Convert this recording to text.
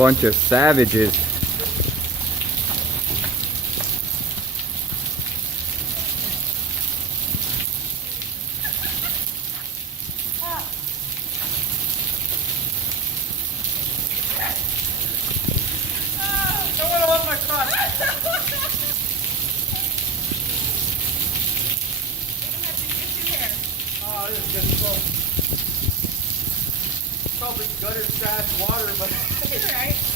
bunch of savages. Someone on my truck. Oh, this is getting close. Probably gutter trash water, but You're right.